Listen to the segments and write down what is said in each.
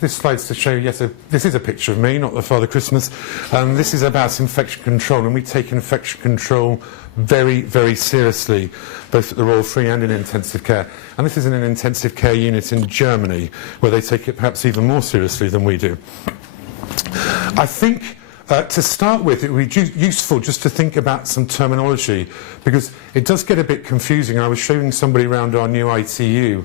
This slide's to show, yes, this is a picture of me, not the Father Christmas. This is about infection control, and we take infection control very, very seriously, both at the Royal Free and in intensive care. And this is in an intensive care unit in Germany, where they take it perhaps even more seriously than we do. I think, to start with, it would be useful just to think about some terminology, because it does get a bit confusing. I was showing somebody around our new ITU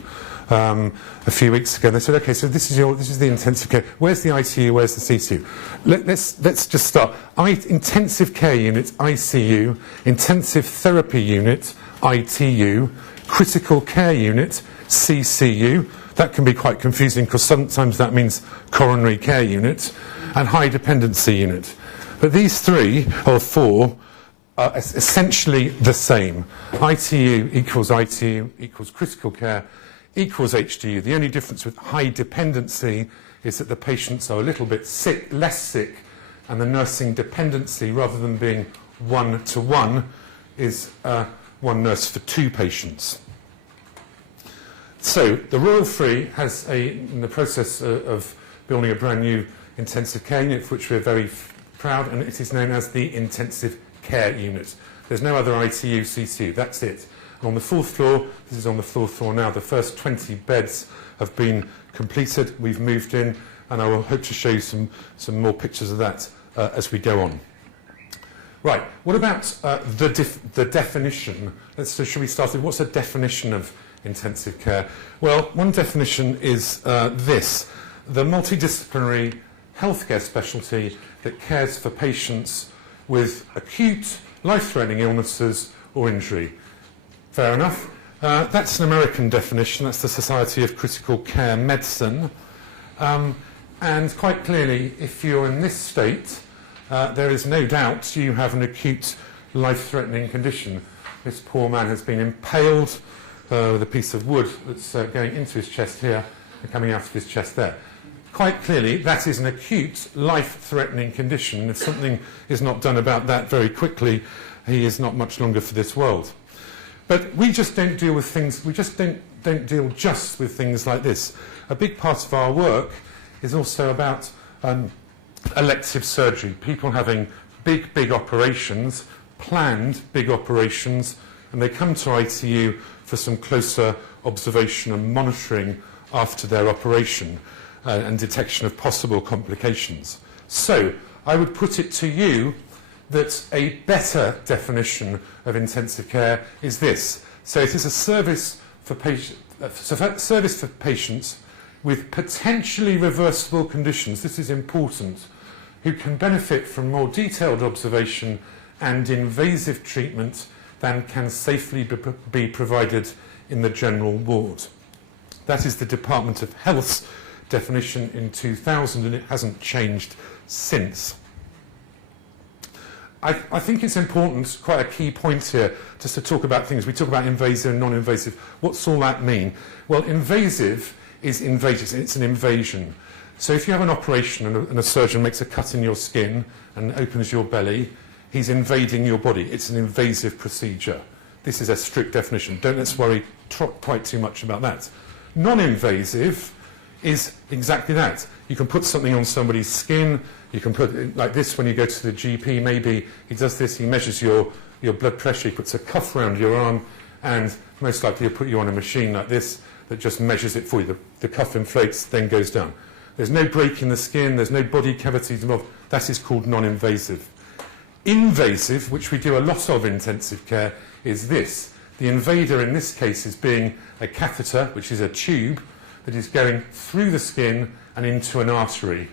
a few weeks ago, and they said, okay, so this is the intensive care. Where's the ITU? Where's the CCU? Let's just start. Intensive care unit, ICU, intensive therapy unit, ITU, critical care unit, CCU. That can be quite confusing because sometimes that means coronary care unit, and high dependency unit. But these three or four are essentially the same. ITU equals critical care equals HDU. The only difference with high dependency is that the patients are a little bit sick, less sick, and the nursing dependency, rather than being 1-to-1, is one nurse for 2 patients. So the Royal Free has in the process of building a brand new intensive care unit, for which we're very proud, and it is known as the intensive care unit. There's no other ITU, CCU, that's it. On the 4th floor, this is on the 4th floor now, the first 20 beds have been completed. We've moved in, and I will hope to show you some more pictures of that as we go on. Right, what about the definition? Should we start with what's a definition of intensive care? Well, one definition is this: the multidisciplinary healthcare specialty that cares for patients with acute, life-threatening illnesses or injury. Fair enough. That's an American definition. That's the Society of Critical Care Medicine. And quite clearly, if you're in this state, there is no doubt you have an acute, life-threatening condition. This poor man has been impaled with a piece of wood that's going into his chest here and coming out of his chest there. Quite clearly, that is an acute, life-threatening condition. If something is not done about that very quickly, he is not much longer for this world. But we just don't deal with things, we just don't deal just with things like this. A big part of our work is also about elective surgery, people having big operations, planned big operations, and they come to ITU for some closer observation and monitoring after their operation and detection of possible complications. So I would put it to you that a better definition of intensive care is this. So it is a service for patients with potentially reversible conditions, this is important, who can benefit from more detailed observation and invasive treatment than can safely be provided in the general ward. That is the Department of Health's definition in 2000, and it hasn't changed since. I think it's important, quite a key point here, just to talk about things. We talk about invasive and non-invasive. What's all that mean? Well, invasive is invasive. It's an invasion. So if you have an operation and a surgeon makes a cut in your skin and opens your belly, he's invading your body. It's an invasive procedure. This is a strict definition. Let's worry quite too much about that. Non-invasive is exactly that. You can put something on somebody's skin. You can put it like this when you go to the GP. Maybe he does this, he measures your blood pressure, he puts a cuff around your arm, and most likely he'll put you on a machine like this that just measures it for you. The cuff inflates, then goes down. There's no break in the skin, there's no body cavities involved. That is called non-invasive. Invasive, which we do a lot of in intensive care, is this. The invader in this case is being a catheter, which is a tube that is going through the skin and into an artery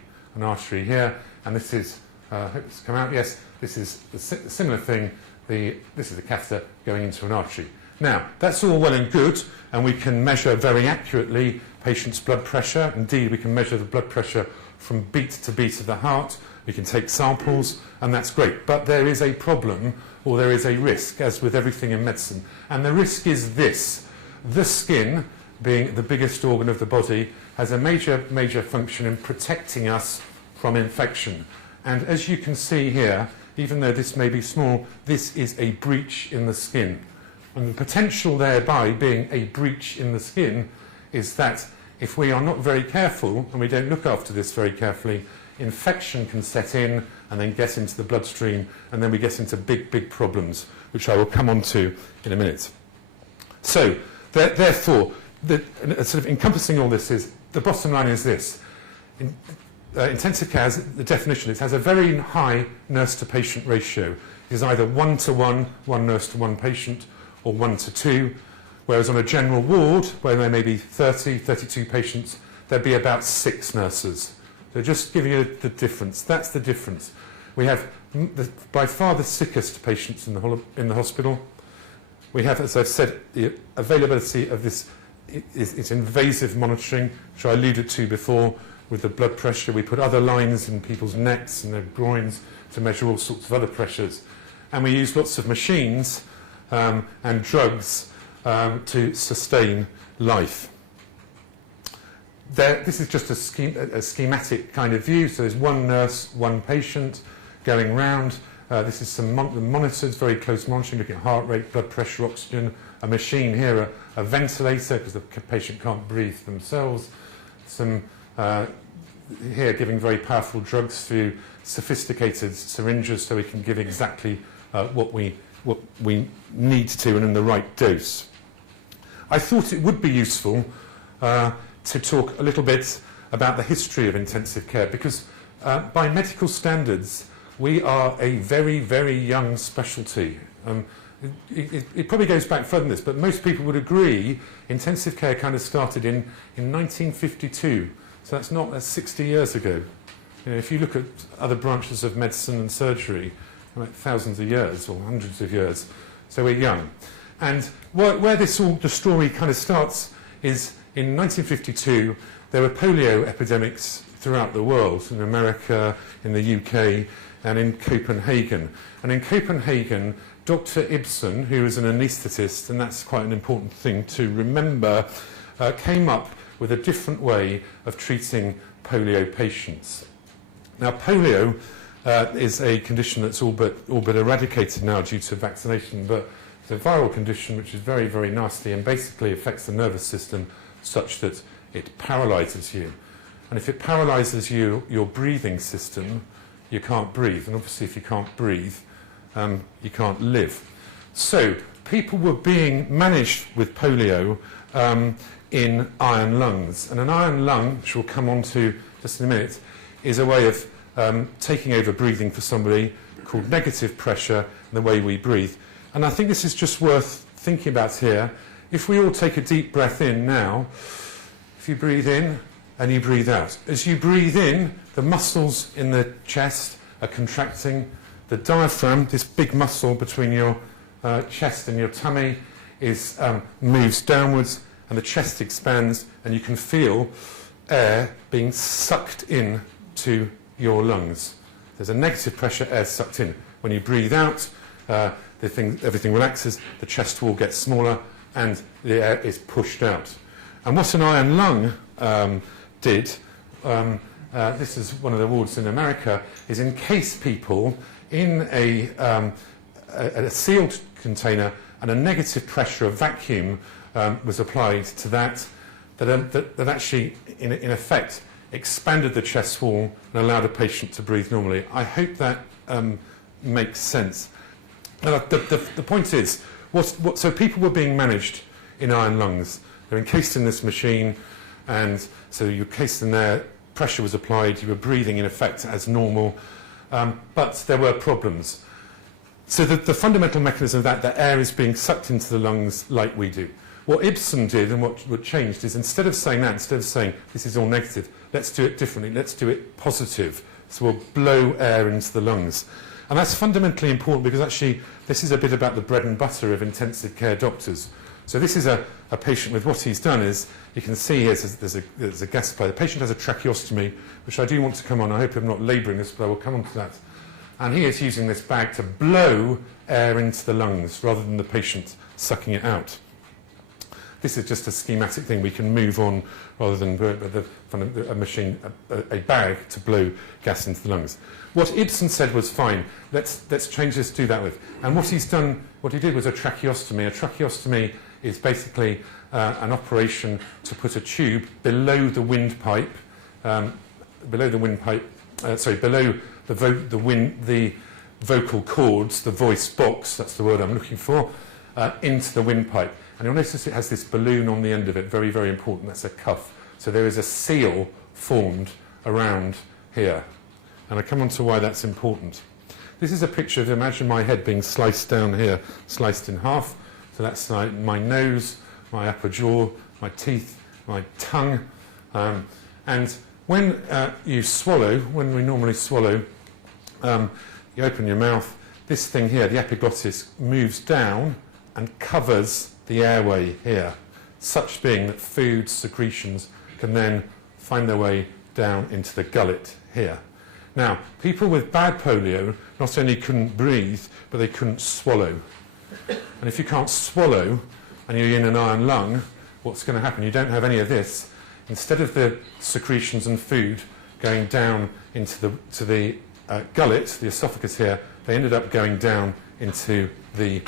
here. And this is, I hope it's come out, yes, this is the similar thing. This is a catheter going into an artery. Now, that's all well and good, and we can measure very accurately patients' blood pressure. Indeed, we can measure the blood pressure from beat to beat of the heart. We can take samples, and that's great. But there is a problem, or there is a risk, as with everything in medicine. And the risk is this. The skin, being the biggest organ of the body, has a major function in protecting us from infection. And as you can see here, even though this may be small, this is a breach in the skin. And the potential thereby being a breach in the skin is that if we are not very careful and we don't look after this very carefully, infection can set in and then get into the bloodstream, and then we get into big problems, which I will come on to in a minute. So, therefore, sort of encompassing all this is, the bottom line is this. Intensive care, the definition, it has a very high nurse-to-patient ratio. It is either 1-to-1, one nurse to one patient, or 1-to-2, whereas on a general ward, where there may be 30, 32 patients, there'd be about 6 nurses. So just giving you the difference. That's the difference. We have by far the sickest patients in the hospital. We have, as I've said, the availability of this, it's invasive monitoring, which I alluded to before, with the blood pressure. We put other lines in people's necks and their groins to measure all sorts of other pressures. And we use lots of machines and drugs to sustain life. This is just a schematic kind of view. So there's one nurse, one patient going round. This is some monitors, very close monitoring, looking at heart rate, blood pressure, oxygen. A machine here, a ventilator, because the patient can't breathe themselves. Some here giving very powerful drugs through sophisticated syringes, so we can give exactly what we need to and in the right dose. I thought it would be useful to talk a little bit about the history of intensive care, because by medical standards we are a very young specialty. It probably goes back further than this, but most people would agree intensive care kind of started in 1952, so that's 60 years ago. You know, if you look at other branches of medicine and surgery, like thousands of years or hundreds of years, so we're young. And where the story kind of starts is in 1952 there were polio epidemics throughout the world, in America, in the UK, and in Copenhagen. And in Copenhagen, Dr. Ibsen, who is an anaesthetist, and that's quite an important thing to remember, came up with a different way of treating polio patients. Now, polio is a condition that's all but eradicated now due to vaccination, but it's a viral condition which is very nasty and basically affects the nervous system such that it paralyzes you. And if it paralyzes you, your breathing system, you can't breathe. And obviously if you can't breathe, you can't live. So people were being managed with polio in iron lungs. And an iron lung, which we'll come on to just in a minute, is a way of taking over breathing for somebody, called negative pressure, and the way we breathe. And I think this is just worth thinking about here. If we all take a deep breath in now, if you breathe in and you breathe out. As you breathe in, the muscles in the chest are contracting. The diaphragm, this big muscle between your chest and your tummy, moves downwards, and the chest expands, and you can feel air being sucked in to your lungs. There's a negative pressure, air sucked in. When you breathe out, everything relaxes, the chest wall gets smaller, and the air is pushed out. And what an iron lung did, this is one of the wards in America, is encase people in a sealed container, and a negative pressure of vacuum was applied to that actually, in effect, expanded the chest wall and allowed a patient to breathe normally. I hope that makes sense. Now, the point is, so people were being managed in iron lungs. They're encased in this machine, and so you're encased in there, pressure was applied, you were breathing in effect as normal, but there were problems. So the fundamental mechanism of that air is being sucked into the lungs like we do. What Ibsen did and what changed is, instead of saying this is all negative, let's do it differently, let's do it positive. So we'll blow air into the lungs. And that's fundamentally important, because actually this is a bit about the bread and butter of intensive care doctors. So this is a patient with, what he's done is, you can see here there's a gas supply. The patient has a tracheostomy, which I do want to come on. I hope I'm not labouring this, but I will come on to that. And he is using this bag to blow air into the lungs rather than the patient sucking it out. This is just a schematic thing. We can move on rather than a machine, a bag to blow gas into the lungs. What Ibsen said was fine. Let's change this, do that with. And what he did was a tracheostomy. A tracheostomy is basically an operation to put a tube below the windpipe, below the vocal cords, the voice box, that's the word I'm looking for, into the windpipe. And you'll notice it has this balloon on the end of it, very, very important. That's a cuff. So there is a seal formed around here. And I come on to why that's important. This is a picture of, imagine my head being sliced down here, sliced in half. So that's like my nose, my upper jaw, my teeth, my tongue. And when you swallow, when we normally swallow, you open your mouth, this thing here, the epiglottis, moves down and covers the airway here, such being that food secretions can then find their way down into the gullet here. Now, people with bad polio not only couldn't breathe, but they couldn't swallow. And if you can't swallow and you're in an iron lung, what's going to happen? You don't have any of this. Instead of the secretions and food going down into the gullet, the esophagus here, they ended up going down into the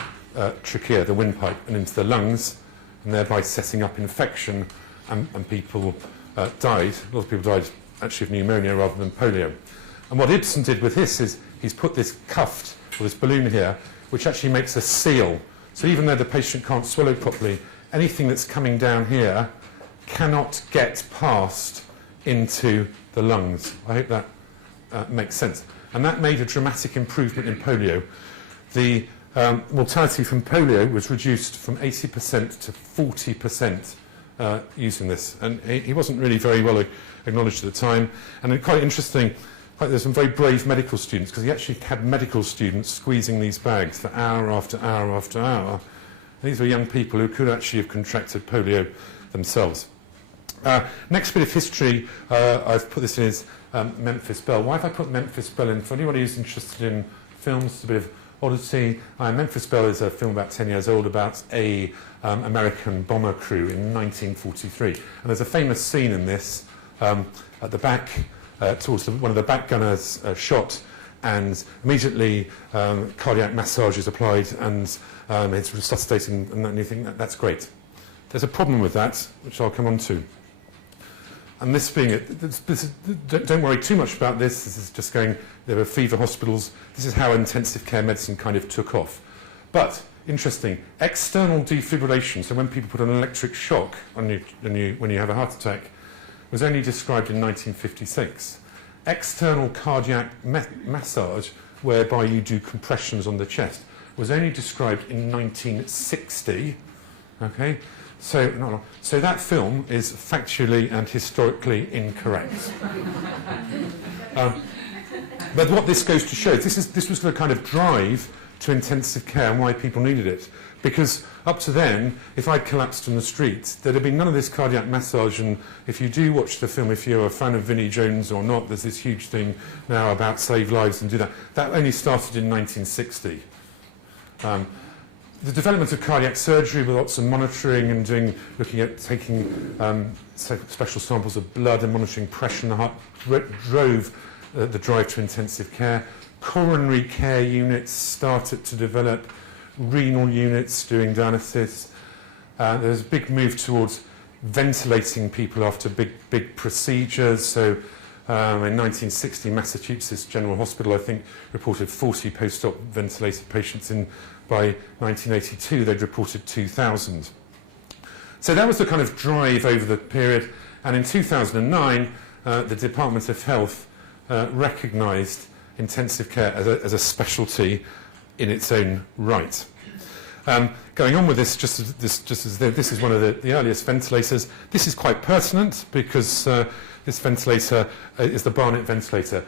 trachea, the windpipe, and into the lungs, and thereby setting up infection, and people died. A lot of people died actually of pneumonia rather than polio. And what Ibsen did with this is he's put this cuffed, or this balloon here, which actually makes a seal. So even though the patient can't swallow properly, anything that's coming down here cannot get past into the lungs. I hope that makes sense. And that made a dramatic improvement in polio. The mortality from polio was reduced from 80% to 40% using this. And he wasn't really very well acknowledged at the time. And quite interesting, there's some very brave medical students, because he actually had medical students squeezing these bags for hour after hour after hour. And these were young people who could actually have contracted polio themselves. Next bit of history, I've put this in, is Memphis Belle. Why have I put Memphis Belle in? For anybody who's interested in films, it's a bit of oddity. Memphis Belle is a film about 10 years old about a American bomber crew in 1943. And there's a famous scene in this at the back, towards one of the back gunners shot, and immediately cardiac massage is applied, and it's resuscitating, and you think that's great. There's a problem with that, which I'll come on to. And this being it, don't worry too much about this. This is just going, there were fever hospitals. This is how intensive care medicine kind of took off. But, interesting, external defibrillation, so when people put an electric shock on you, when you have a heart attack, was only described in 1956. External cardiac massage, whereby you do compressions on the chest, was only described in 1960. Okay? So that film is factually and historically incorrect. But what this goes to show, this was the kind of drive to intensive care and why people needed it. Because up to then, if I'd collapsed in the street, there'd have been none of this cardiac massage. And if you do watch the film, if you're a fan of Vinnie Jones or not, there's this huge thing now about save lives and do that. That only started in 1960. The development of cardiac surgery with lots of monitoring and looking at taking special samples of blood and monitoring pressure in the heart drove the drive to intensive care. Coronary care units started to develop, renal units doing dialysis. There was a big move towards ventilating people after big procedures. So in 1960, Massachusetts General Hospital, I think, reported 40 post-op ventilated patients in. By 1982, they'd reported 2,000. So that was the kind of drive over the period. And in 2009, the Department of Health recognised intensive care as a specialty in its own right. Going on with this, just as this is one of the earliest ventilators. This is quite pertinent because this ventilator is the Barnett ventilator.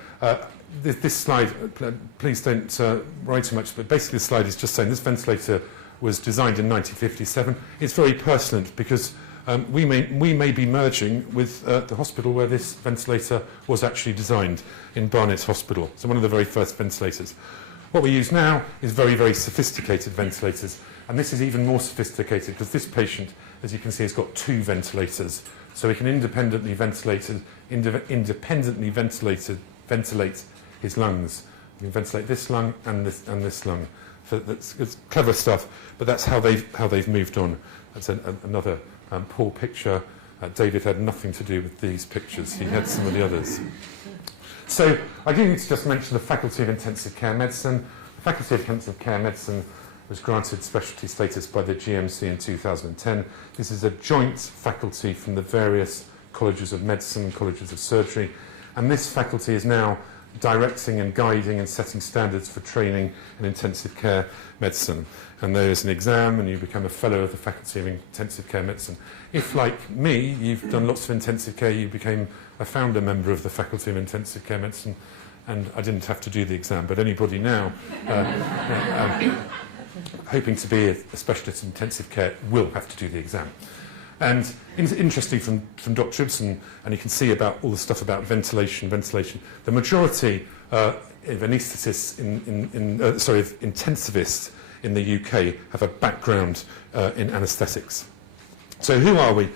This slide, please don't worry too much, but basically the slide is just saying this ventilator was designed in 1957. It's very pertinent because we may be merging with the hospital where this ventilator was actually designed, in Barnet Hospital. So one of the very first ventilators. What we use now is very, very sophisticated ventilators. And this is even more sophisticated because this patient, as you can see, has got 2 ventilators. So he can independently ventilate his lungs. You can ventilate this lung and this lung. So it's clever stuff, but that's how they've moved on. That's another poor picture. David had nothing to do with these pictures. He had some of the others. So I do need to just mention the Faculty of Intensive Care Medicine. The Faculty of Intensive Care Medicine was granted specialty status by the GMC in 2010. This is a joint faculty from the various colleges of medicine, colleges of surgery, and this faculty is now directing and guiding and setting standards for training in intensive care medicine. And there is an exam and you become a fellow of the Faculty of Intensive Care Medicine. If, like me, you've done lots of intensive care, you became a founder member of the Faculty of Intensive Care Medicine, and I didn't have to do the exam, but anybody now hoping to be a specialist in intensive care will have to do the exam. And interesting from Dr. Ibsen, and you can see about all the stuff about ventilation. The majority of anaesthetists of intensivists in the UK have a background in anaesthetics. So who are we?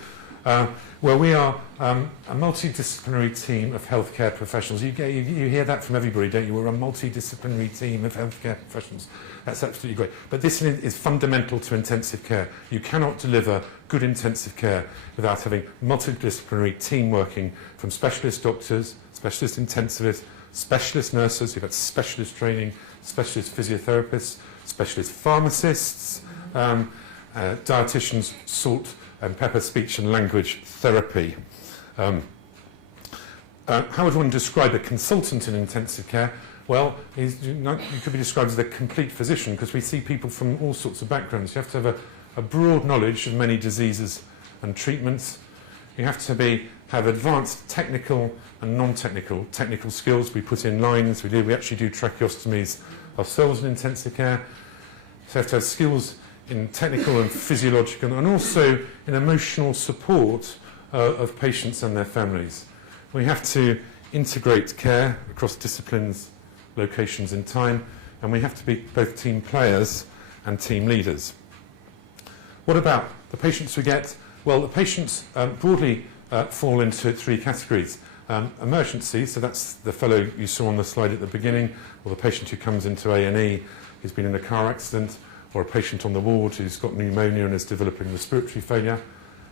Well, we are a multidisciplinary team of healthcare professionals. You hear that from everybody, don't you? We're a multidisciplinary team of healthcare professionals. That's absolutely great. But this is fundamental to intensive care. You cannot deliver good intensive care without having multidisciplinary team working from specialist doctors, specialist intensivists, specialist nurses, you've got specialist training, specialist physiotherapists, specialist pharmacists, dietitians, salt and pepper speech and language therapy. How would one describe a consultant in intensive care? Well, you could be described as a complete physician because we see people from all sorts of backgrounds. You have to have a broad knowledge of many diseases and treatments. You have to have advanced technical and non-technical skills. We put in lines, we actually do tracheostomies ourselves in intensive care. So you have to have skills in technical and physiological and also in emotional support of patients and their families. We have to integrate care across disciplines, locations and time, and we have to be both team players and team leaders. What about the patients we get? Well, the patients broadly fall into 3 categories. Emergency, so that's the fellow you saw on the slide at the beginning, or the patient who comes into A&E who's been in a car accident, or a patient on the ward who's got pneumonia and is developing respiratory failure.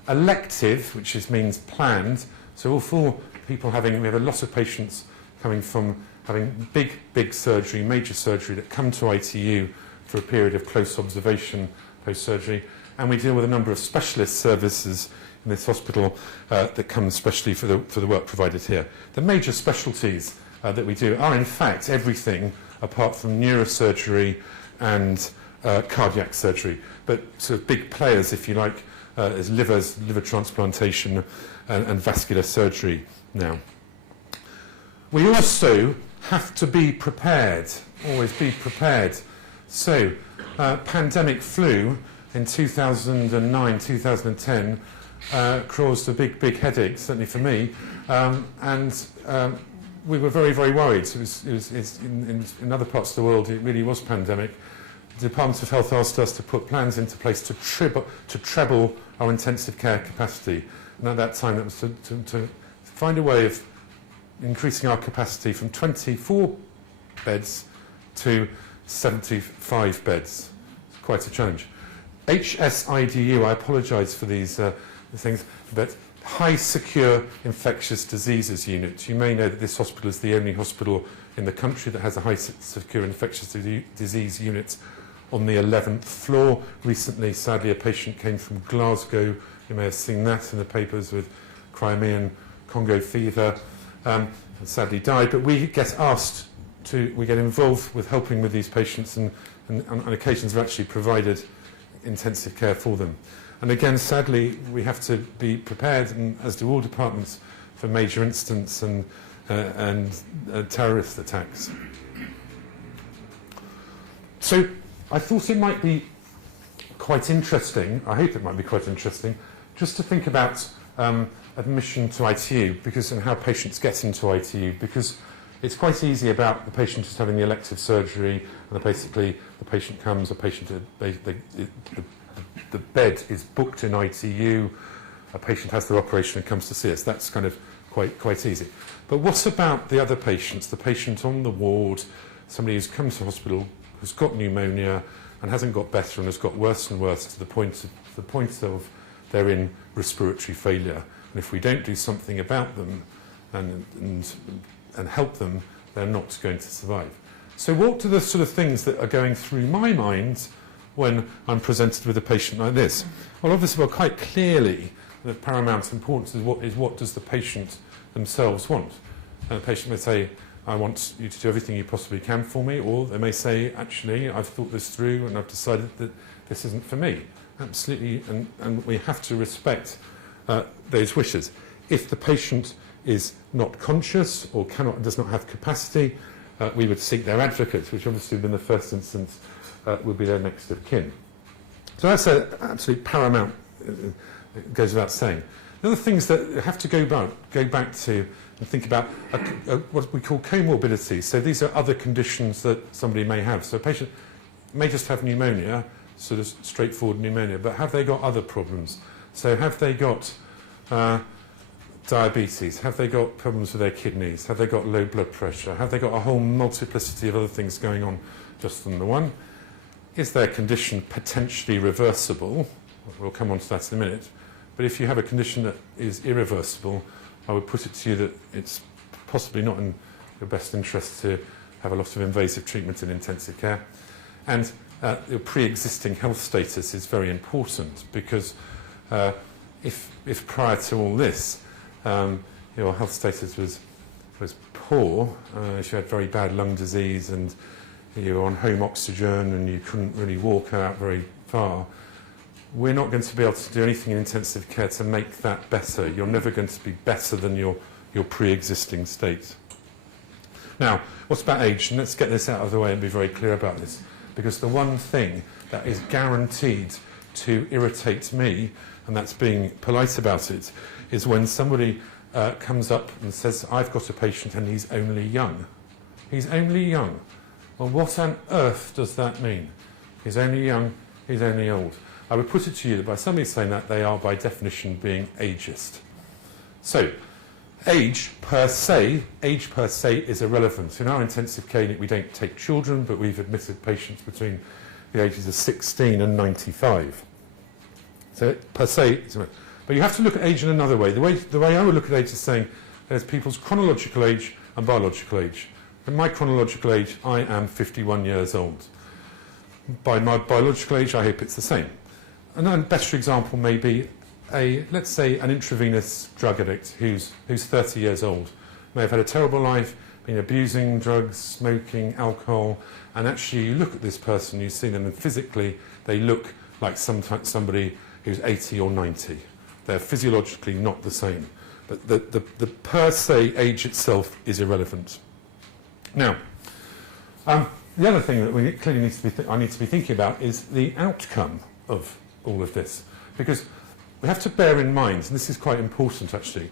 Elective, which means planned, so all 4 people we have a lot of patients coming from having big surgery, major surgery, that come to ITU for a period of close observation post-surgery, and we deal with a number of specialist services in this hospital that come especially for the work provided here. The major specialties that we do are in fact everything apart from neurosurgery and cardiac surgery, but sort of big players, if you like, is liver transplantation and vascular surgery now. We also have to be prepared, always be prepared. So, pandemic flu in 2009, 2010 caused a big headache, certainly for me, and we were very worried. It was in other parts of the world, it really was pandemic. The Department of Health asked us to put plans into place to treble our intensive care capacity. And at that time, that was to find a way of increasing our capacity from 24 beds to 75 beds. It's quite a challenge. HSIDU, I apologise for these things, but High Secure Infectious Diseases Unit. You may know that this hospital is the only hospital in the country that has a High Secure Infectious Disease Unit on the 11th floor. Recently, sadly, a patient came from Glasgow. You may have seen that in the papers with Crimean Congo fever, and sadly died. But we get involved with helping with these patients, and on occasions we've actually provided intensive care for them. And again, sadly, we have to be prepared, and as do all departments, for major incidents and terrorist attacks. So I thought it might be quite interesting, I hope it might be quite interesting, just to think about admission to ITU and how patients get into ITU, because it's quite easy about the patient just having the elective surgery, and basically the patient comes, the bed is booked in ITU, a patient has their operation and comes to see us. That's kind of quite easy. But what about the other patients, the patient on the ward, somebody who's come to hospital, who's got pneumonia and hasn't got better and has got worse and worse to the point of they're in respiratory failure. And if we don't do something about them and help them, they're not going to survive. So what are the sort of things that are going through my mind when I'm presented with a patient like this? Well, obviously, quite clearly, the paramount importance is what does the patient themselves want. And the patient may say, I want you to do everything you possibly can for me, or they may say, actually, I've thought this through and I've decided that this isn't for me. Absolutely, and we have to respect those wishes. If the patient is not conscious or does not have capacity, we would seek their advocate, which obviously in the first instance would be their next of kin. So that's an absolute paramount, it goes without saying. The other things that have to go back to and think about what we call comorbidities. So these are other conditions that somebody may have. So a patient may just have pneumonia, sort of straightforward pneumonia, but have they got other problems? So have they got diabetes? Have they got problems with their kidneys? Have they got low blood pressure? Have they got a whole multiplicity of other things going on just than the one? Is their condition potentially reversible? We'll come on to that in a minute. But if you have a condition that is irreversible, I would put it to you that it's possibly not in your best interest to have a lot of invasive treatment in intensive care. And your pre-existing health status is very important, because if prior to all this your health status was poor, if you had very bad lung disease and you were on home oxygen and you couldn't really walk out very far, we're not going to be able to do anything in intensive care to make that better. You're never going to be better than your pre-existing state. Now, what about age? And let's get this out of the way and be very clear about this, because the one thing that is guaranteed to irritate me, and that's being polite about it, is when somebody comes up and says, I've got a patient and he's only young. He's only young. Well, what on earth does that mean? He's only young, he's only old. I would put it to you that by somebody saying that, they are by definition being ageist. So, age per se is irrelevant. In our intensive care unit, we don't take children, but we've admitted patients between the ages of 16 and 95. So per se, it's irrelevant. But you have to look at age in another way. The way I would look at age is saying there's people's chronological age and biological age. In my chronological age, I am 51 years old. By my biological age, I hope it's the same. Another better example may be let's say an intravenous drug addict who's 30 years old, may have had a terrible life, been abusing drugs, smoking, alcohol, and actually you look at this person, you see them, and physically they look like somebody who's 80 or 90. They're physiologically not the same. But the per se age itself is irrelevant. Now, the other thing that we clearly I need to be thinking about is the outcome of all of this, because we have to bear in mind, and this is quite important actually,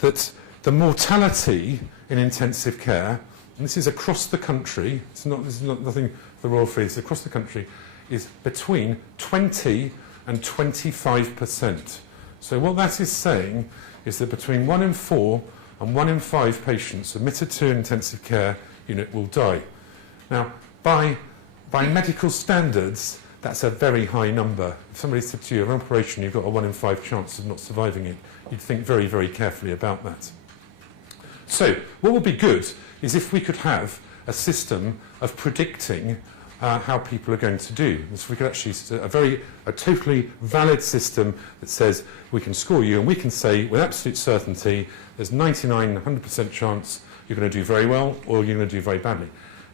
that the mortality in intensive care, and this is across the country, this is not nothing for the Royal Free, it's across the country, is between 20 and 25%. So what that is saying is that between 1 in 4 and 1 in 5 patients admitted to an intensive care unit will die. Now, by medical standards, that's a very high number. If somebody said to you, an operation, you've got a 1 in 5 chance of not surviving it, you'd think very, very carefully about that. So, what would be good is if we could have a system of predicting how people are going to do. So we could actually, a totally valid system that says we can score you and we can say with absolute certainty there's 100% chance you're going to do very well or you're going to do very badly.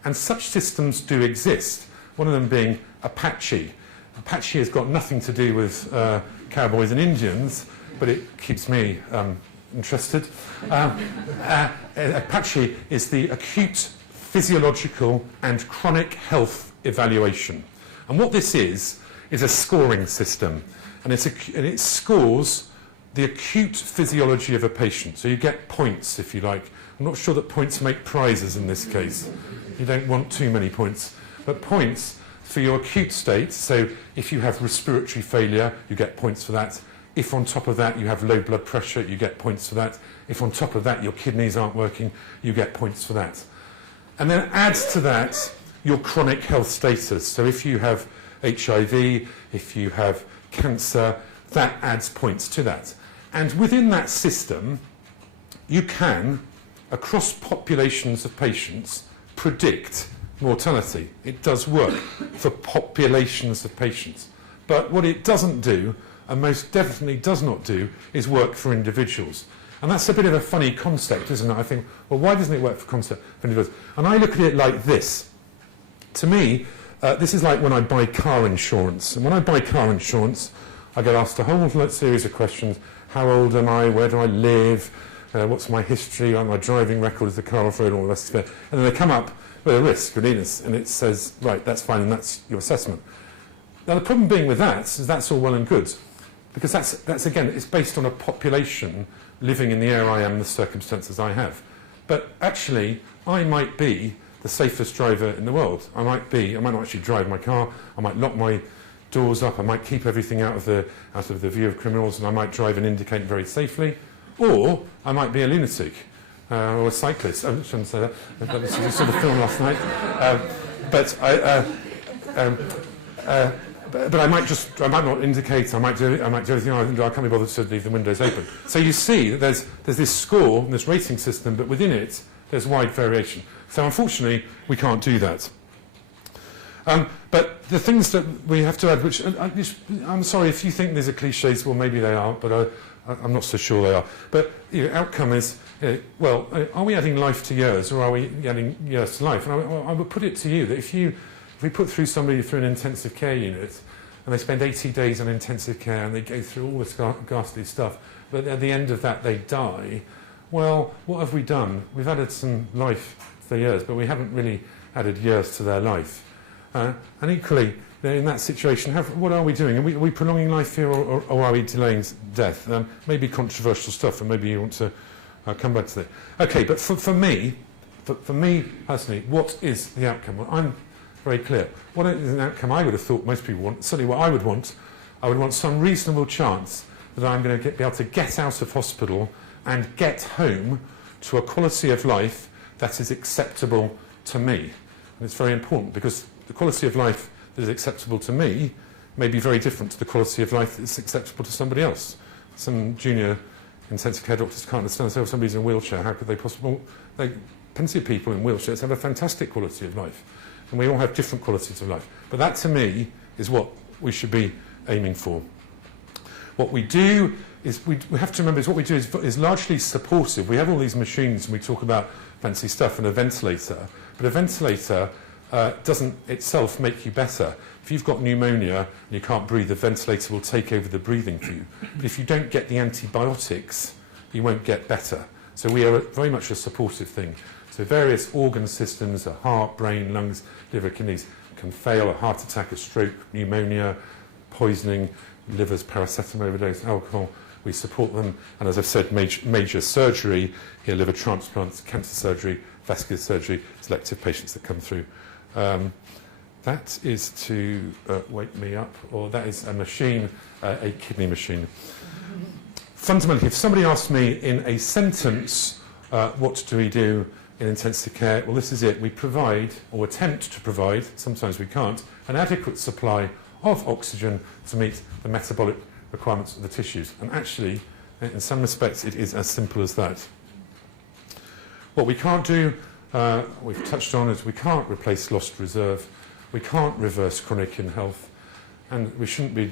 And such systems do exist, one of them being Apache. Apache has got nothing to do with cowboys and Indians, but it keeps me interested. Apache is the acute physiological and chronic health evaluation. And what this is a scoring system. And it scores the acute physiology of a patient. So you get points, if you like. I'm not sure that points make prizes in this case. You don't want too many points. But points for your acute state. So if you have respiratory failure, you get points for that. If on top of that you have low blood pressure, you get points for that. If on top of that your kidneys aren't working, you get points for that. And then add to that your chronic health status. So if you have HIV, if you have cancer, that adds points to that. And within that system, you can, across populations of patients, predict mortality. It does work for populations of patients. But what it doesn't do, and most definitely does not do, is work for individuals. And that's a bit of a funny concept, isn't it? I think, well, why doesn't it work for individuals? And I look at it like this. To me, this is like when I buy car insurance. And when I buy car insurance, I get asked a whole series of questions. How old am I? Where do I live? What's my history? My driving record? Is the car off-road? All the rest of it. And then they come up with a risk, an illness, and it says, right, that's fine, and that's your assessment. Now, the problem being with that is that's all well and good. Because that's again, it's based on a population living in the air I am, the circumstances I have. But actually, I might be the safest driver in the world. I might not actually drive my car, I might lock my doors up, I might keep everything out of the view of criminals, and I might drive and indicate very safely, or I might be a lunatic, or a cyclist. I shouldn't say that. That was sort of film last night. But I might not indicate, I might do everything, I can't be bothered to leave the windows open. So you see that there's this score, this rating system, but within it, there's wide variation. So unfortunately, we can't do that. But the things that we have to add, which I'm sorry if you think these are cliches, well maybe they are, but I'm not so sure they are. But outcome is, are we adding life to years, or are we adding years to life? And I would put it to you that if we put somebody through an intensive care unit, and they spend 80 days on intensive care, and they go through all this ghastly stuff, but at the end of that they die, well, what have we done? We've added some life to their years, but we haven't really added years to their life. And equally, in that situation, what are we doing? Are we prolonging life here, or are we delaying death? Maybe controversial stuff, and maybe you want to come back to that. Okay, but for me personally, what is the outcome? Well, I'm very clear. What is an outcome I would have thought most people want? Certainly what I would want some reasonable chance that I'm going to be able to get out of hospital and get home to a quality of life that is acceptable to me. And it's very important, because the quality of life that is acceptable to me may be very different to the quality of life that's acceptable to somebody else. Some junior intensive care doctors can't understand, so if somebody's in a wheelchair, how could they possibly... Plenty of people in wheelchairs have a fantastic quality of life, and we all have different qualities of life. But that, to me, is what we should be aiming for. What we do is, we have to remember, is what we do is largely supportive. We have all these machines, and we talk about fancy stuff, and a ventilator. But a ventilator doesn't itself make you better. If you've got pneumonia and you can't breathe, the ventilator will take over the breathing for you. But if you don't get the antibiotics, you won't get better. So we are very much a supportive thing. So various organ systems, a heart, brain, lungs, liver, kidneys, can fail. A heart attack, a stroke, pneumonia, poisoning, livers, paracetamol overdose, alcohol. We support them. And as I've said, major surgery, here liver transplants, cancer surgery, vascular surgery, selective patients that come through. That is to wake me up, or that is a machine, a kidney machine. Fundamentally, if somebody asks me in a sentence, what do we do in intensive care? Well, this is it. We provide, or attempt to provide, sometimes we can't, an adequate supply of oxygen to meet the metabolic requirements of the tissues. And actually, in some respects, it is as simple as that. What we can't do, we've touched on, is we can't replace lost reserve. We can't reverse chronic ill health, and we shouldn't be.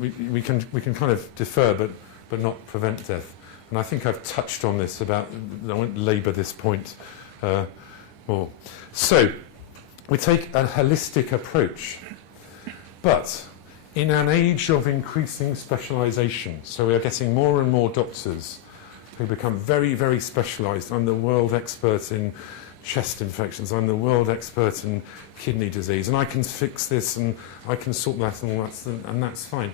We can kind of defer, but not prevent death. And I think I've touched on this about. I won't labour this point more. So we take a holistic approach, but in an age of increasing specialisation, so we are getting more and more doctors who become very, very specialised. I'm the world expert in chest infections, I'm the world expert in kidney disease, and I can fix this, and I can sort that, and all that, and that's fine.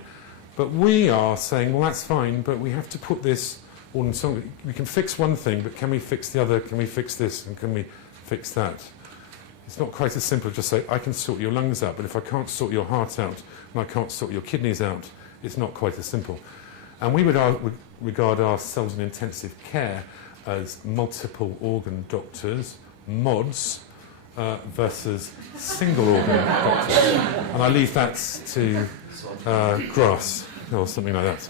But we are saying, well, that's fine, but we have to put this all in something. We can fix one thing, but can we fix the other? Can we fix this? And can we fix that? It's not quite as simple as just say, I can sort your lungs out, but if I can't sort your heart out and I can't sort your kidneys out, it's not quite as simple. And we would regard ourselves in intensive care as multiple organ doctors, MODs, versus single organ doctors. And I leave that to grass or something like that.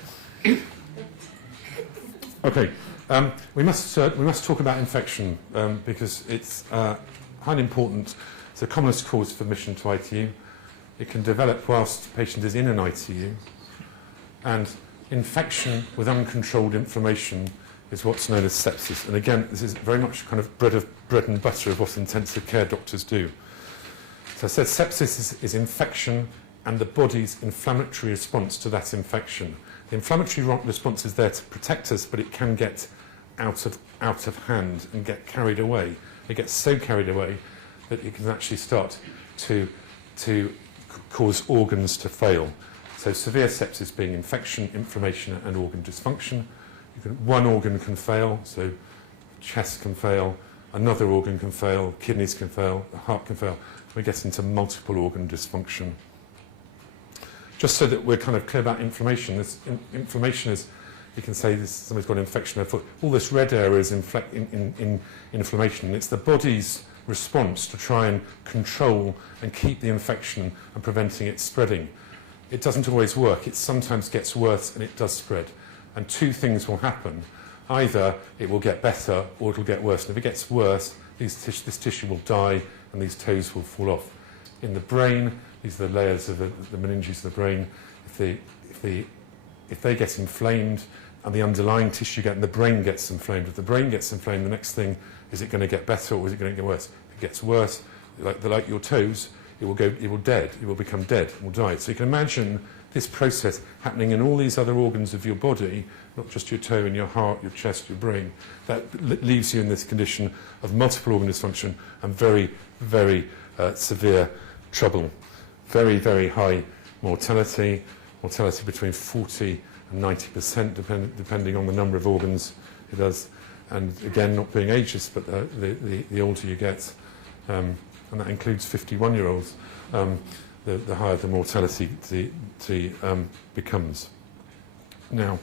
Okay, we must talk about infection because it's highly important. It's the commonest cause for admission to ITU. It can develop whilst the patient is in an ITU, and infection with uncontrolled inflammation is what's known as sepsis. And again, this is very much kind of bread and butter of what intensive care doctors do. So I said sepsis is infection and the body's inflammatory response to that infection. The inflammatory response is there to protect us, but it can get out of hand and get carried away. It gets so carried away that it can actually start to cause organs to fail. So severe sepsis being infection, inflammation and organ dysfunction. One organ can fail, so chest can fail, another organ can fail, kidneys can fail, the heart can fail. We get into multiple organ dysfunction. Just so that we're kind of clear about inflammation, inflammation is, you can say somebody's got an infection of the foot. All this red area is inflammation. It's the body's response to try and control and keep the infection and preventing it spreading. It doesn't always work. It sometimes gets worse and it does spread. And two things will happen. Either it will get better or it will get worse. And if it gets worse, this tissue will die and these toes will fall off. In the brain, these are the layers of the meninges of the brain. If they get inflamed and the underlying tissue in the brain gets inflamed, if the brain gets inflamed, the next thing, is it going to get better or is it going to get worse? If it gets worse, like your toes, it will become dead, it will die. So you can imagine this process happening in all these other organs of your body, not just your toe and your heart, your chest, your brain. That leaves you in this condition of multiple organ dysfunction and very, very severe trouble. Very, very high mortality between 40 and 90%, depending on the number of organs it does. And again, not being ageist, but the older you get, and that includes 51-year-olds, the higher the mortality becomes. Now,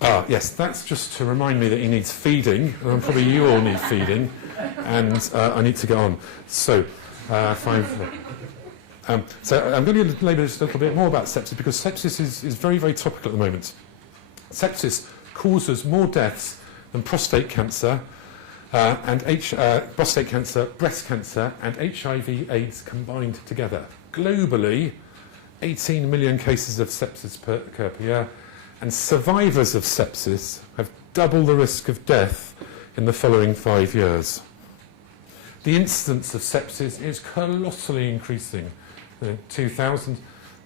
yes, that's just to remind me that he needs feeding, and probably you all need feeding, and I need to go on. So, fine. So I'm going to labour just a little bit more about sepsis, because sepsis is very, very topical at the moment. Sepsis causes more deaths than prostate cancer, prostate cancer, breast cancer, and HIV/AIDS combined together. Globally, 18 million cases of sepsis occur per year, and survivors of sepsis have double the risk of death in the following 5 years. The incidence of sepsis is colossally increasing. In 2000,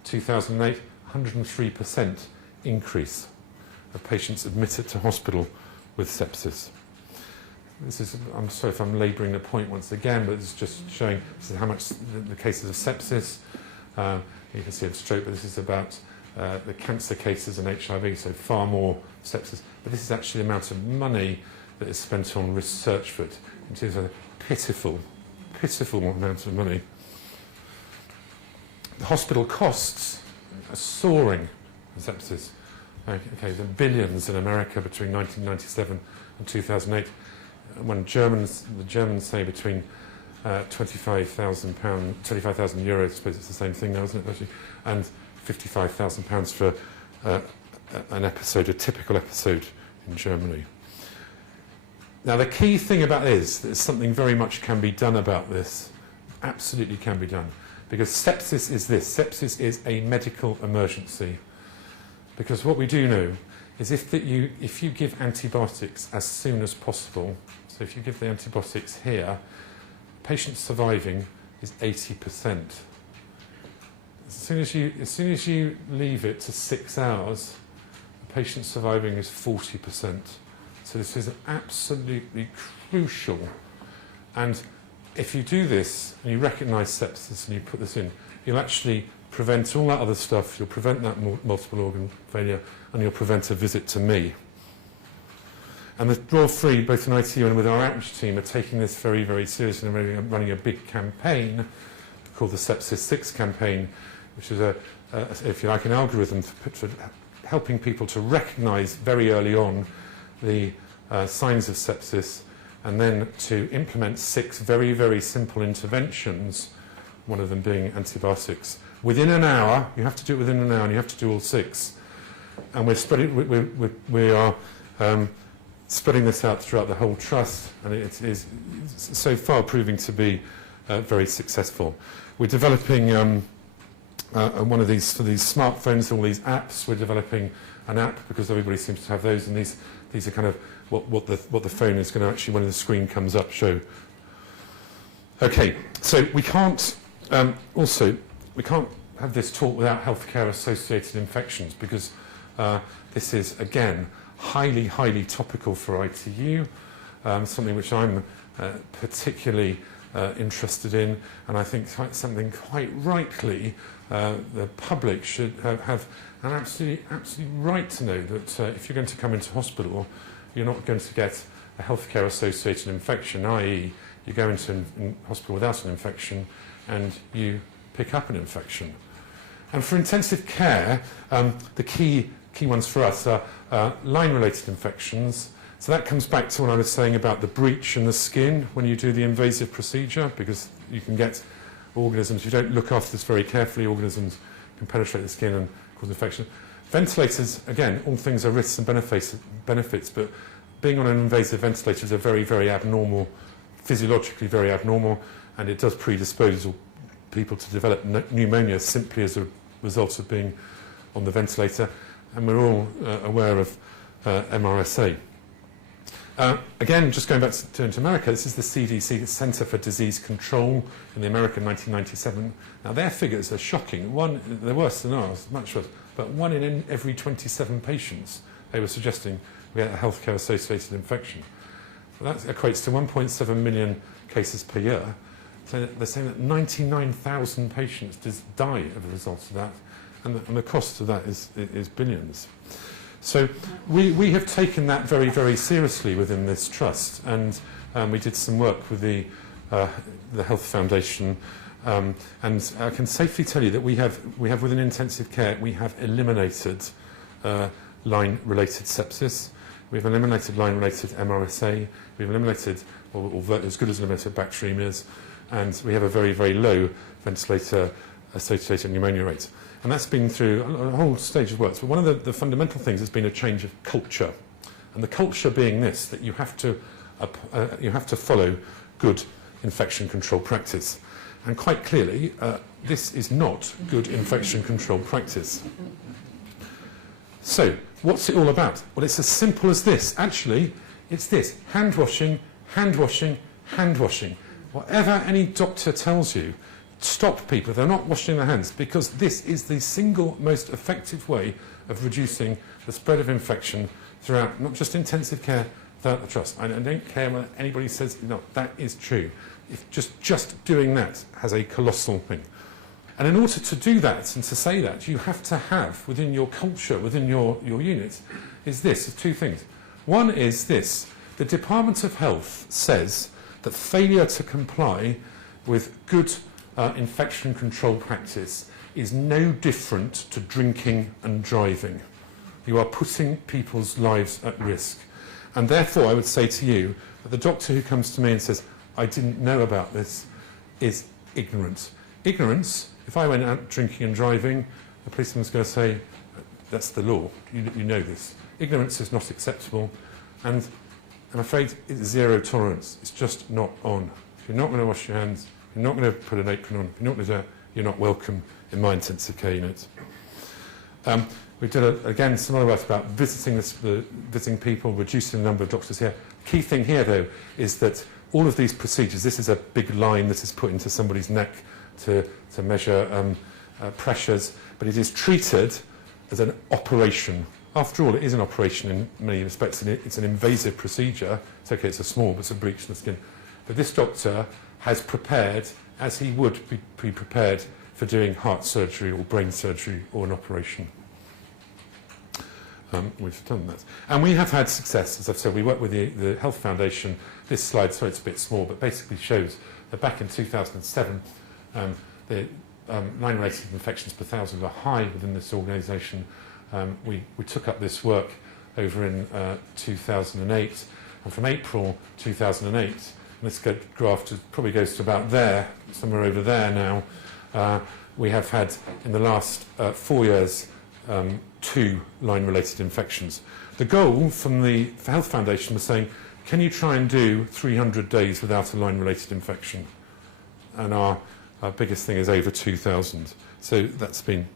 2008, 103% increase of patients admitted to hospital with sepsis. This is, I'm sorry if I'm labouring the point once again, but it's just showing this is how much the cases of sepsis. You can see a stroke, but this is about the cancer cases and HIV, so far more sepsis. But this is actually the amount of money that is spent on research for it. It is a pitiful amount of money. The hospital costs are soaring for sepsis. Okay, the billions in America between 1997 and 2008. When the Germans say between €25,000, €25,000, I suppose it's the same thing now, isn't it, actually, and £55,000 for an episode, a typical episode in Germany. Now, the key thing about this is that something very much can be done about this. Absolutely can be done. Because sepsis is this. Sepsis is a medical emergency. Because what we do know is if you give antibiotics as soon as possible, so if you give the antibiotics here, patient surviving is 80%. As soon as you leave it to 6 hours, the patient surviving is 40%. So this is absolutely crucial. And if you do this and you recognise sepsis and you put this in, you'll actually prevent all that other stuff, you'll prevent that multiple organ failure, and you'll prevent a visit to me. And the Royal Free, both in ITU and with our outreach team, are taking this very, very seriously and running a big campaign called the Sepsis 6 campaign, which is, if you like, an algorithm for helping people to recognise very early on the signs of sepsis, and then to implement 6 very, very simple interventions, one of them being antibiotics. Within an hour, you have to do it within an hour, and you have to do all 6. And we're spreading, we are spreading this out throughout the whole trust, and it is so far proving to be very successful. We're developing one of these, for these smartphones, all these apps. We're developing an app because everybody seems to have those, and these are kind of what the phone is going to actually, when the screen comes up, show. Okay, so we can't we can't have this talk without healthcare associated infections, because this is again highly, highly topical for ITU, something which I'm particularly interested in, and I think something quite rightly the public should have an absolutely right to know that if you're going to come into hospital, you're not going to get a healthcare associated infection, i.e. you go into hospital without an infection and you pick up an infection. And for intensive care, the key ones for us are line-related infections. So that comes back to what I was saying about the breach in the skin when you do the invasive procedure, because you can get organisms, if you don't look after this very carefully, organisms can penetrate the skin and cause infection. Ventilators, again, all things are risks and benefits, but being on an invasive ventilator is a very, very abnormal, physiologically very abnormal, and it does predispose people to develop pneumonia simply as a result of being on the ventilator. And we're all aware of MRSA. Again, just going back to America, this is the CDC, the Center for Disease Control, in the America 1997. Now, their figures are shocking. They're worse than ours, much worse. But 1 in every 27 patients, they were suggesting we had a healthcare-associated infection. Well, that equates to 1.7 million cases per year. So they're saying that 99,000 patients die as a result of that, and the cost of that is billions. So we have taken that very, very seriously within this trust, and we did some work with the Health Foundation, and I can safely tell you that we have within intensive care, we have eliminated line-related sepsis, we've eliminated line-related MRSA, we've eliminated, or as good as eliminated bacteremias, and we have a very, very low ventilator-associated pneumonia rate. And that's been through a whole stage of work. But one of the fundamental things has been a change of culture. And the culture being this, that you have to follow good infection control practice. And quite clearly, this is not good infection control practice. So, what's it all about? Well, it's as simple as this. Actually, it's this: hand washing, hand washing, hand washing. Whatever any doctor tells you, stop people if they're not washing their hands, because this is the single most effective way of reducing the spread of infection throughout, not just intensive care, throughout the trust. I don't care what anybody says, no, that is true. If just doing that has a colossal thing. And in order to do that and to say that, you have to have within your culture, within your unit, is two things. One is this: the Department of Health says that failure to comply with good infection control practice is no different to drinking and driving. You are putting people's lives at risk. And therefore, I would say to you that the doctor who comes to me and says, I didn't know about this, is ignorant. Ignorance, if I went out drinking and driving, the policeman's going to say, that's the law, you know this. Ignorance is not acceptable, and I'm afraid it's zero tolerance. It's just not on. If you're not going to wash your hands, you're not going to put an apron on, you're not going to do that, you're not welcome in my intensive care unit. We did, again, some other work about visiting people, reducing the number of doctors here. Key thing here, though, is that all of these procedures, this is a big line that is put into somebody's neck to measure pressures, but it is treated as an operation. After all, it is an operation in many respects, and it's an invasive procedure. It's okay, it's a small, but it's a breach in the skin. But this doctor has prepared, as he would be prepared for doing heart surgery or brain surgery or an operation. We've done that. And we have had success. As I've said, we work with the Health Foundation. This slide, sorry, it's a bit small, but basically shows that back in 2007, the line-related infections per thousand were high within this organisation. We took up this work over in 2008, and from April 2008, and this graph probably goes to about there, somewhere over there now, we have had, in the last 4 years, 2 line-related infections. The goal from the Health Foundation was saying, can you try and do 300 days without a line-related infection? And our biggest thing is over 2,000. So that's been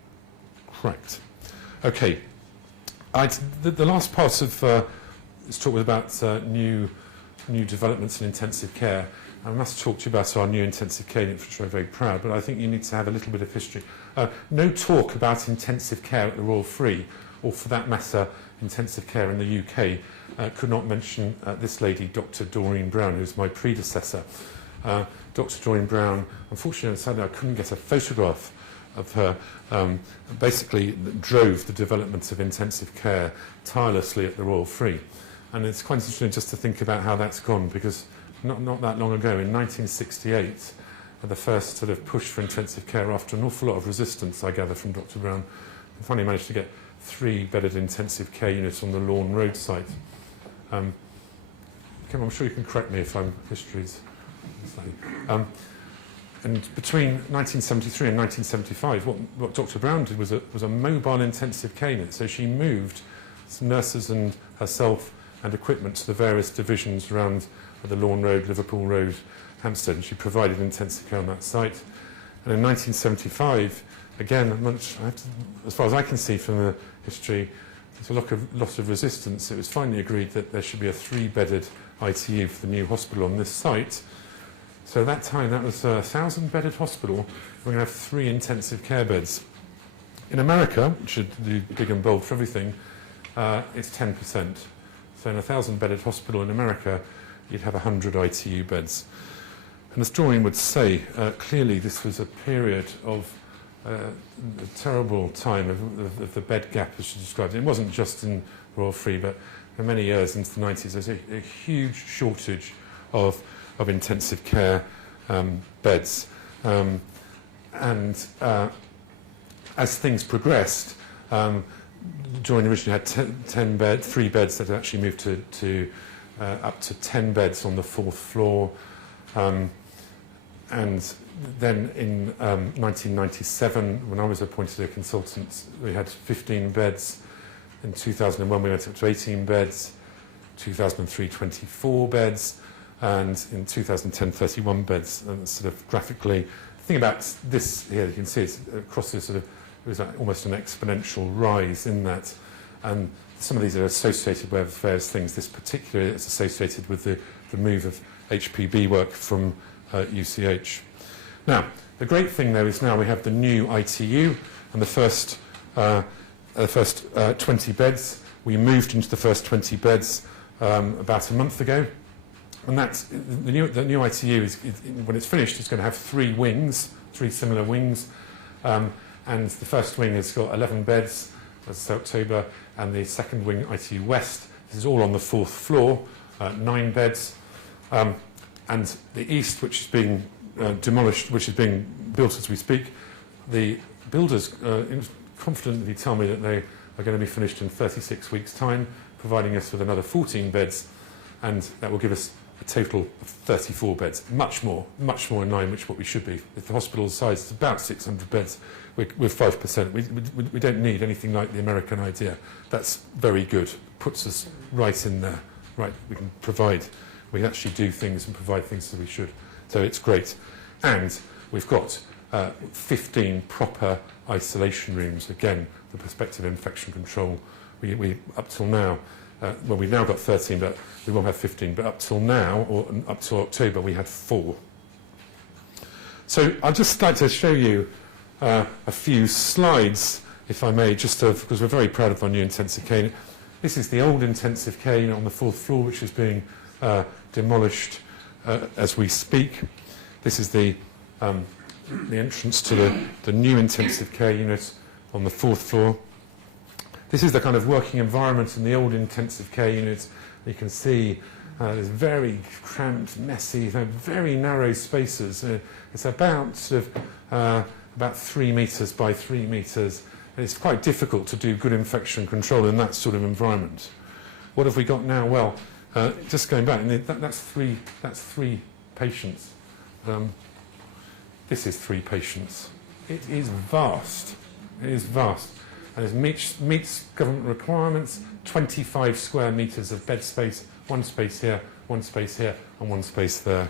cracked. Okay. The last part of this talk was about new developments in intensive care. I must talk to you about our new intensive care unit, which we're very proud, but I think you need to have a little bit of history. No talk about intensive care at the Royal Free, or for that matter, intensive care in the UK, could not mention this lady, Dr. Doreen Brown, who's my predecessor. Dr. Doreen Brown, unfortunately, sadly, I couldn't get a photograph of her, basically drove the development of intensive care tirelessly at the Royal Free. And it's quite interesting just to think about how that's gone, because not that long ago, in 1968, the first sort of push for intensive care after an awful lot of resistance, I gather, from Dr. Brown, we finally managed to get 3 bedded intensive care units on the Lawn Road site. I'm sure you can correct me if I'm history's. And between 1973 and 1975, what Dr. Brown did was a mobile intensive care unit. So she moved some nurses and herself and equipment to the various divisions around the Lawn Road, Liverpool Road, Hampstead, and she provided intensive care on that site. And in 1975, again, as far as I can see from the history, there's a lot of resistance. It was finally agreed that there should be a 3-bedded ITU for the new hospital on this site. So at that time, that was a 1,000-bedded hospital. We're going to have 3 intensive care beds. In America, which should do big and bold for everything, it's 10%. So in a 1,000-bedded hospital in America, you'd have 100 ITU beds. And as Doreen would say, clearly this was a period of a terrible time of the bed gap, as she described it. It wasn't just in Royal Free, but for many years into the 90s, there's a huge shortage of intensive care beds. As things progressed, Doreen originally had 3 beds that had actually moved to up to 10 beds on the 4th floor. And then in 1997, when I was appointed a consultant, we had 15 beds. In 2001, we went up to 18 beds. 2003, 24 beds. And in 2010, 31 beds. And sort of graphically, the thing about this here, you can see it's across this sort of, it was like almost an exponential rise in that. And some of these are associated with various things. This particularly is associated with the move of HPB work from UCH. Now, the great thing though is now we have the new ITU and the first 20 beds. We moved into the first 20 beds about a month ago. And that's, the new ITU, when it's finished, it's going to have 3 wings, 3 similar wings. And the first wing has got 11 beds, that's October, and the second wing, ITU West, this is all on the 4th floor, 9 beds. And the east, which is being demolished, which is being built as we speak, the builders confidently tell me that they are going to be finished in 36 weeks' time, providing us with another 14 beds, and that will give us a total of 34 beds, much more in line with what we should be. If the hospital's size is about 600 beds, we're 5%. We don't need anything like the American idea. That's very good, puts us right in there. Right, we can provide, we actually do things and provide things that we should. So it's great. And we've got 15 proper isolation rooms. Again, the perspective of infection control. We up till now, well, we've now got 13, but we won't have 15. But up till now, or up till October, we had 4. So I'd just like to show you a few slides, if I may, just because we're very proud of our new intensive care unit. This is the old intensive care unit on the 4th floor, which is being demolished as we speak. This is the the entrance to the new intensive care unit on the 4th floor. This is the kind of working environment in the old intensive care unit. You can see there's very cramped, messy, very narrow spaces. It's about sort of about 3 metres by 3 metres. And it's quite difficult to do good infection control in that sort of environment. What have we got now? Well, just going back, that's three patients. This is 3 patients. It is vast. It is vast. And it meets government requirements, 25 square metres of bed space, 1 space here, 1 space here, and 1 space there.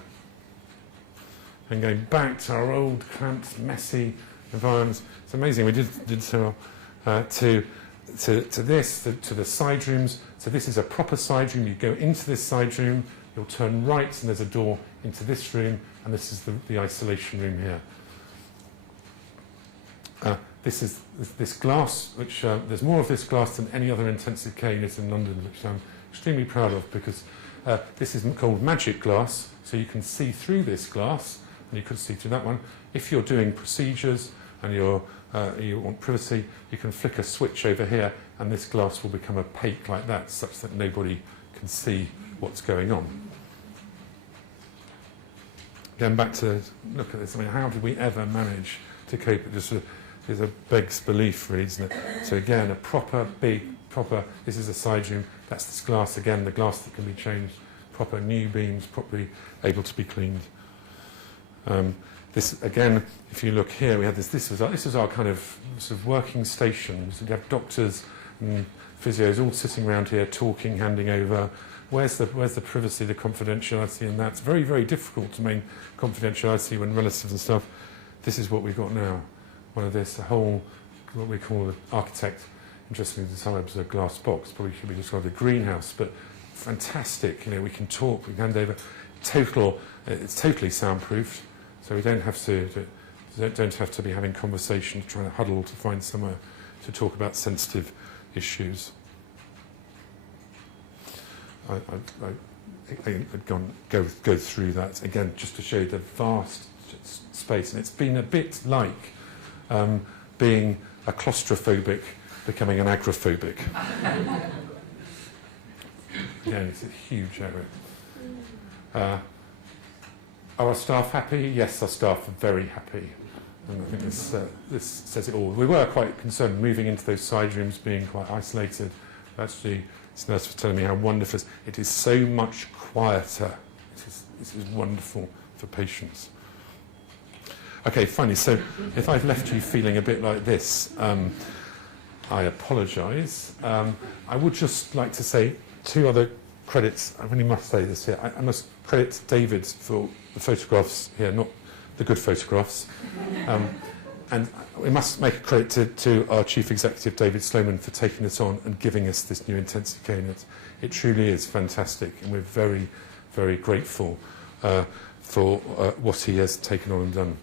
And going back to our old, cramped, messy environments, it's amazing. We did so to the side rooms. So this is a proper side room. You go into this side room, you'll turn right, and there's a door into this room, and this is the isolation room here. This is this glass, which there's more of this glass than any other intensive care unit in London, which I'm extremely proud of, because this is called magic glass, so you can see through this glass, and you could see through that one. If you're doing procedures and you want privacy, you can flick a switch over here, and this glass will become opaque like that, such that nobody can see what's going on. Going back to look at this, I mean, how did we ever manage to cope with this? Is a begs belief, really, isn't it? So again, a proper, this is a side room, that's this glass again, the glass that can be changed, proper new beams, properly able to be cleaned. This, again, if you look here, we had this was our kind of sort of working station. So you have doctors and physios all sitting around here talking, handing over. Where's the privacy, the confidentiality in that? It's very, very difficult to maintain confidentiality when relatives and stuff. This is what we've got now. One of this, a whole, what we call the architect, interestingly describes a glass box, probably should be described as a greenhouse, but fantastic, you know, we can talk, we can hand over, it's totally soundproofed, so we don't have to be having conversations, trying to huddle to find somewhere to talk about sensitive issues. I'd go through that again just to show you the vast space, and it's been a bit like being a claustrophobic becoming an agoraphobic. Again, it's a huge area. Are our staff happy? Yes, our staff are very happy. And I think this says it all. We were quite concerned moving into those side rooms, being quite isolated. Actually, this nurse was telling me how wonderful it is. So much quieter. This is wonderful for patients. Okay, finally, so if I've left you feeling a bit like this, I apologise. I would just like to say 2 other credits. I really must say this here. I must credit David for the photographs here, not the good photographs. And we must make a credit to our Chief Executive, David Sloman, for taking this on and giving us this new intensive care unit. It truly is fantastic, and we're very, very grateful for what he has taken on and done.